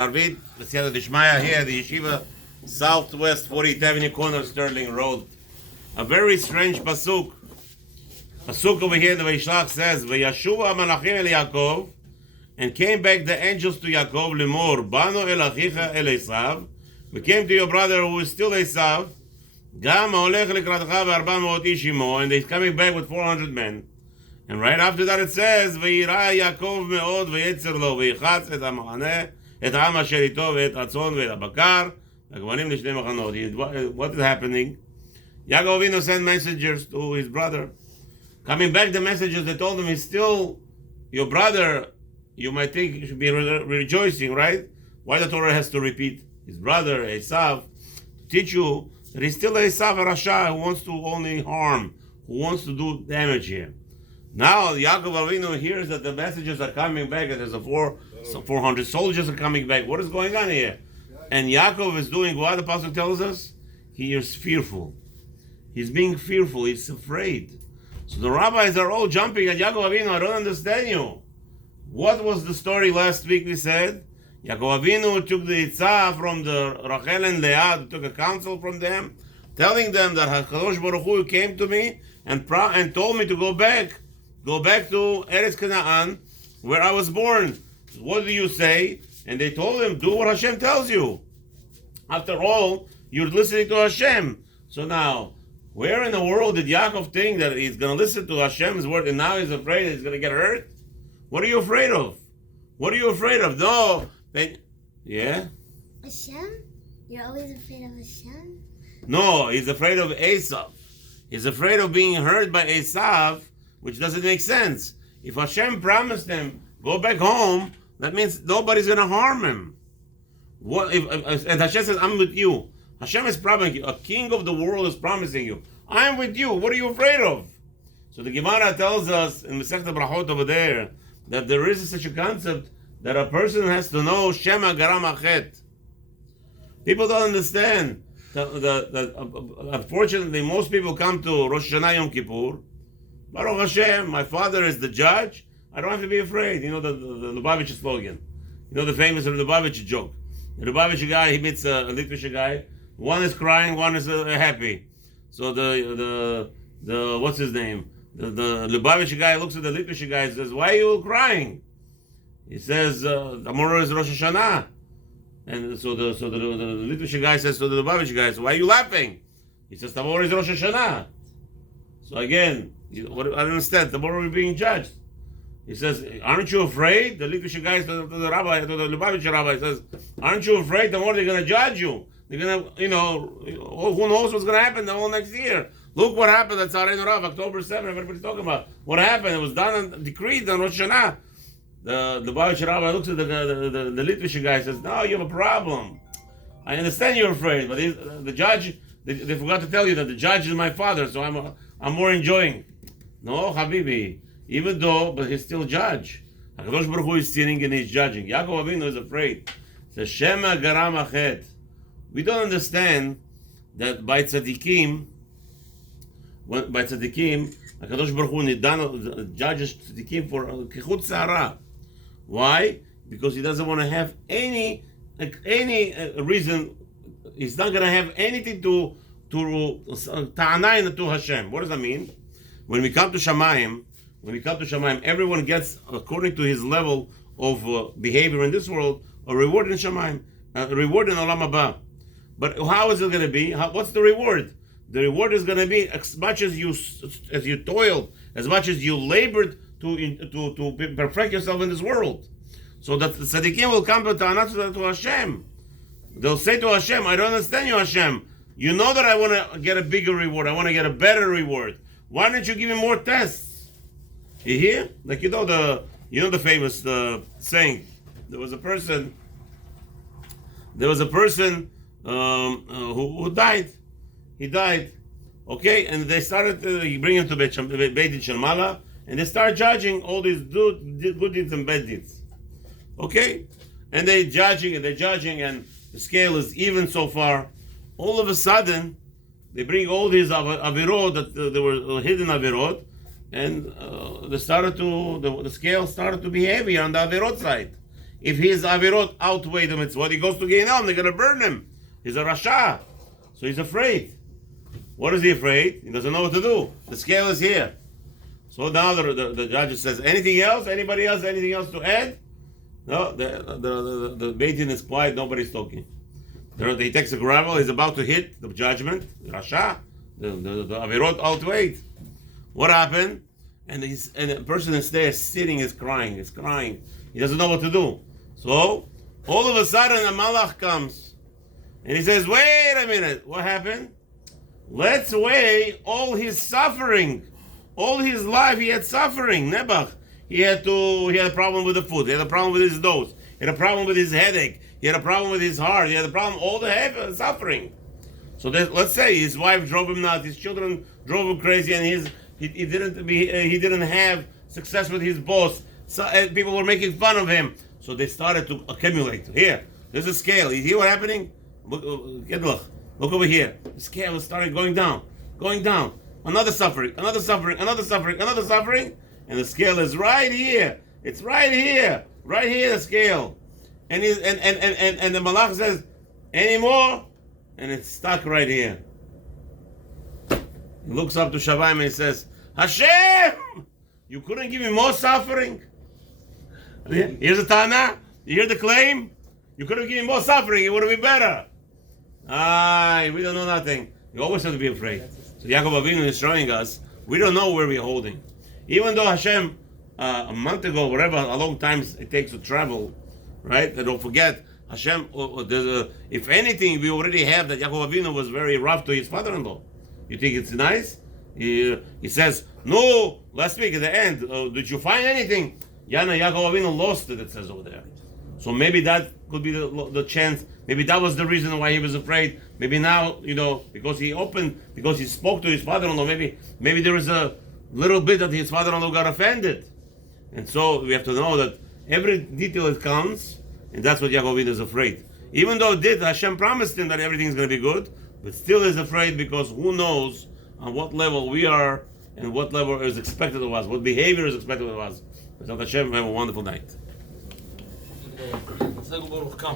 Arvit, let's see the Dishmaya here, the Yeshiva, Southwest 40th Avenue corner, Sterling Road. A very strange pasuk. Pasuk over here, the Vaishlach says, "Vayashuva malachim el Yaakov," and came back the angels to Yaakov, lemor, banu el achicha el Esav. We came to your brother who is still Esav. Gam haolech likratcha ve'arba me'ot ish imo, and they're coming back with 400 men. And right after that it says, "Vayira Yaakov me'od v'yetzer lo v'yichatz et ha'machaneh." What is happening? Yaakov Avinu sent messengers to his brother. Coming back, the messengers, they told him, he's still your brother. You might think you should be rejoicing, right? Why the Torah has to repeat his brother, Esav, to teach you that he's still Esav, a Rasha, who wants to only harm, who wants to do damage here. Now, Yaakov Avinu hears that the messengers are coming back, and there's 400 soldiers are coming back. What is going on here? And Yaakov is doing what the pasuk tells us? He is fearful. He's being fearful. He's afraid. So the rabbis are all jumping at Yaakov Avinu. I don't understand you. What was the story last week we said? Yaakov Avinu took the Itzah from the Rachel and Leah, took a counsel from them, telling them that HaKadosh Baruch Hu came to me and told me to go back to Eretz Canaan, where I was born. What do you say? And they told him, do what Hashem tells you. After all, you're listening to Hashem. So now, where in the world did Yaakov think that he's going to listen to Hashem's word and now he's afraid that he's going to get hurt? What are you afraid of? What are you afraid of? No. Yeah? Hashem? You're always afraid of Hashem? No, he's afraid of Esav. He's afraid of being hurt by Esav, which doesn't make sense. If Hashem promised him, go back home, that means nobody's going to harm him. What if and Hashem says, I'm with you. Hashem is promising you. A king of the world is promising you. I'm with you. What are you afraid of? So the Gemara tells us in Masechet Brachot over there that there is such a concept that a person has to know Shema Garam Achet. People don't understand that unfortunately most people come to Rosh Hashanah Yom Kippur. Baruch Hashem, my father is the judge. I don't have to be afraid. You know the Lubavitch slogan. You know the famous Lubavitch joke. The Lubavitch guy, he meets a Litvish guy. One is crying, one is happy. So the what's his name? The Lubavitch guy looks at the Litvish guy and says, "Why are you crying?" He says, "Tomorrow is Rosh Hashanah." And so the Litvish guy says to the Lubavitch guy, "So why are you laughing?" He says, "Tomorrow is Rosh Hashanah." So again, I don't understand. Tomorrow we're being judged. He says, aren't you afraid? The Litvish guy to the rabbi, to the Lubavitch rabbi says, aren't you afraid tomorrow they're going to judge you? They're going to, who knows what's going to happen the whole next year? Look what happened at Tzarenu Rav, October 7th, everybody's talking about. What happened? It was done and decreed on Rosh Hashanah. The Lubavitch rabbi looks at the Litvish guy and says, no, you have a problem. I understand you're afraid, but the judge, they forgot to tell you that the judge is my father, so I'm more enjoying. No, Habibi. Even though, but he's still judge. HaKadosh Baruch Hu is sinning and he's judging. Yaakov Avinu is afraid. Says Shema Garam Achet. We don't understand that by tzaddikim, HaKadosh Baruch Hu judges tzaddikim for kichut sa'ara. Why? Because he doesn't want to have any reason. He's not going to have anything to ta'anayin to Hashem. What does that mean? When we come to Shamayim, everyone gets, according to his level of behavior in this world, a reward in Shamayim, a reward in Olam Haba. But how is it going to be? What's the reward? The reward is going to be as much as you toiled, as much as you labored to perfect yourself in this world. So that the tzaddikim will come to Hashem. They'll say to Hashem, I don't understand you, Hashem. You know that I want to get a bigger reward. I want to get a better reward. Why don't you give me more tests? You hear? Like the famous saying. There was a person who died. He died. Okay, and they started to bring him to Beit Din Shalmala, and they start judging all these good deeds and bad deeds. Okay, and they're judging, and the scale is even so far. All of a sudden, they bring all these avirot that they were hidden avirot, and the scale started to be heavy on the avirot side. if his avirot outweigh the mitzvot, he goes to Gehinnom. They're going to burn him. He's a rasha, so he's afraid. What is he afraid? He doesn't know what to do. The scale is here. So now the judge says, anything else? Anybody else? Anything else to add? No, the Beit Din is quiet. Nobody's talking. He takes a gravel. He's about to hit the judgment. Rasha, the avirot outweighed. What happened? And the person is there sitting, is crying. He doesn't know what to do. So all of a sudden a malach comes and he says, wait a minute, what happened? Let's weigh all his suffering. All his life he had suffering. Nebuch. He had a problem with the food. He had a problem with his nose. He had a problem with his headache. He had a problem with his heart. He had a problem, all the suffering. So let's say his wife drove him nuts. His children drove him crazy, and he didn't have success with his boss. So, people were making fun of him. So they started to accumulate. Here, there's a scale. You hear what's happening? Look over here. The scale is starting going down. Another suffering, and the scale is right here. It's right here, the scale. And the malach says, any more? And it's stuck right here. He looks up to Shavayim and he says, Hashem, you couldn't give me more suffering? Here's the Tana. You hear the claim? You could have given me more suffering. It would have been better. We don't know nothing. You always have to be afraid. So Yaakov Avinu is showing us, we don't know where we're holding. Even though Hashem, a month ago, whatever, a long time it takes to travel, right? And don't forget, Hashem, if anything, we already have that Yaakov Avinu was very rough to his father-in-law. You think it's nice? He says, no, last week at the end, did you find anything? Yaakov Avinu lost it says over there. So maybe that could be the chance. Maybe that was the reason why he was afraid. Maybe now, because he spoke to his father-in-law, maybe there is a little bit that his father-in-law got offended. And so we have to know that every detail counts, and that's what Yaakov is afraid. Even though Hashem promised him that everything's going to be good, but still is afraid because who knows on what level we are and what level is expected of us, what behavior is expected of us. Hashem, have a wonderful night.